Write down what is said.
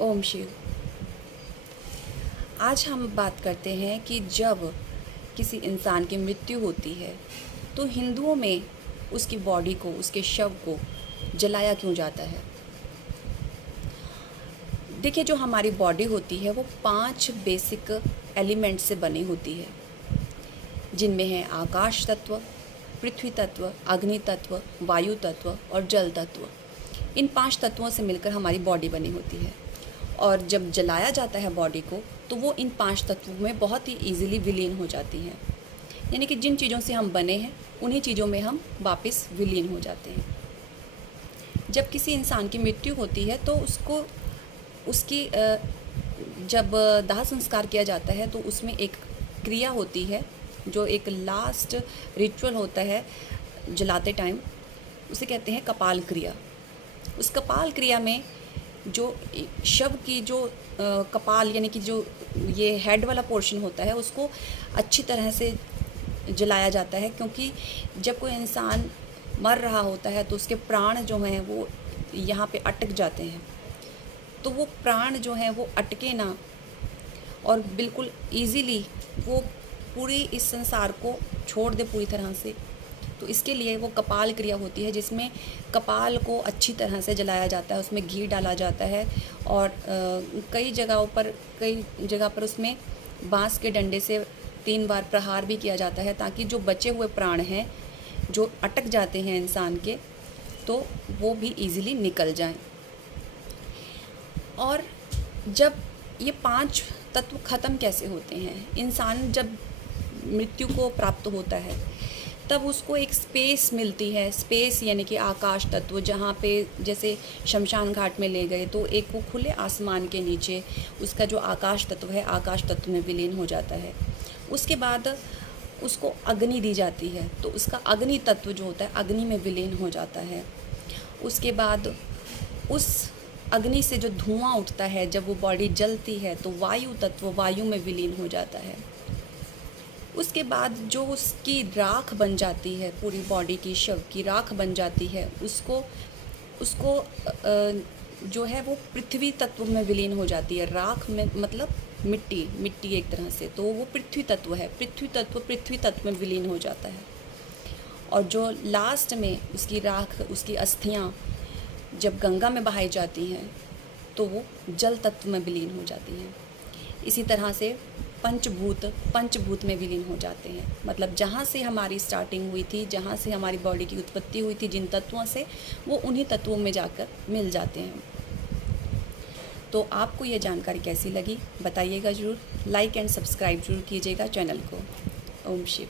ओम शिव। आज हम बात करते हैं कि जब किसी इंसान की मृत्यु होती है तो हिंदुओं में उसकी बॉडी को, उसके शव को जलाया क्यों जाता है। देखिए, जो हमारी बॉडी होती है वो 5 बेसिक एलिमेंट से बनी होती है, जिनमें है आकाश तत्व, पृथ्वी तत्व, अग्नि तत्व, वायु तत्व और जल तत्व। इन 5 तत्वों से मिलकर हमारी बॉडी बनी होती है और जब जलाया जाता है बॉडी को तो वो इन 5 तत्वों में बहुत ही ईज़िली विलीन हो जाती हैं। यानी कि जिन चीज़ों से हम बने हैं उन्हीं चीज़ों में हम वापस विलीन हो जाते हैं। जब किसी इंसान की मृत्यु होती है तो उसको उसकी जब दाह संस्कार किया जाता है तो उसमें एक क्रिया होती है, जो एक लास्ट रिचुअल होता है जलाते टाइम, उसे कहते हैं कपाल क्रिया। उस कपाल क्रिया में जो शव की जो कपाल यानी कि जो ये हेड वाला पोर्शन होता है उसको अच्छी तरह से जलाया जाता है, क्योंकि जब कोई इंसान मर रहा होता है तो उसके प्राण जो हैं वो यहाँ पे अटक जाते हैं। तो वो प्राण जो हैं वो अटके ना और बिल्कुल इजीली वो पूरी इस संसार को छोड़ दे पूरी तरह से, तो इसके लिए वो कपाल क्रिया होती है, जिसमें कपाल को अच्छी तरह से जलाया जाता है, उसमें घी डाला जाता है और कई जगह पर उसमें बांस के डंडे से 3 बार प्रहार भी किया जाता है, ताकि जो बचे हुए प्राण हैं जो अटक जाते हैं इंसान के, तो वो भी इजीली निकल जाएं। और जब ये 5 तत्व ख़त्म कैसे होते हैं, इंसान जब मृत्यु को प्राप्त होता है तब उसको एक स्पेस मिलती है। स्पेस यानी कि आकाश तत्व, जहाँ पे जैसे शमशान घाट में ले गए तो एक वो खुले आसमान के नीचे उसका जो आकाश तत्व है आकाश तत्व में विलीन हो जाता है। उसके बाद उसको अग्नि दी जाती है तो उसका अग्नि तत्व जो होता है अग्नि में विलीन हो जाता है। उसके बाद उस अग्नि से जो धुआं उठता है, जब वो बॉडी जलती है तो वायु तत्व वायु में विलीन हो जाता है। उसके बाद जो उसकी राख बन जाती है, पूरी बॉडी की शव की राख बन जाती है, उसको जो है वो पृथ्वी तत्व में विलीन हो जाती है। राख में मतलब मिट्टी एक तरह से, तो वो पृथ्वी तत्व है। पृथ्वी तत्व में विलीन हो जाता है। और जो लास्ट में उसकी राख, उसकी अस्थियाँ जब गंगा में बहाई जाती हैं तो वो जल तत्व में विलीन हो जाती हैं। इसी तरह से पंचभूत में विलीन हो जाते हैं। मतलब जहाँ से हमारी स्टार्टिंग हुई थी, जहाँ से हमारी बॉडी की उत्पत्ति हुई थी, जिन तत्वों से, वो उन्हीं तत्वों में जाकर मिल जाते हैं। तो आपको ये जानकारी कैसी लगी बताइएगा ज़रूर। लाइक एंड सब्सक्राइब जरूर कीजिएगा चैनल को। ओम शिव।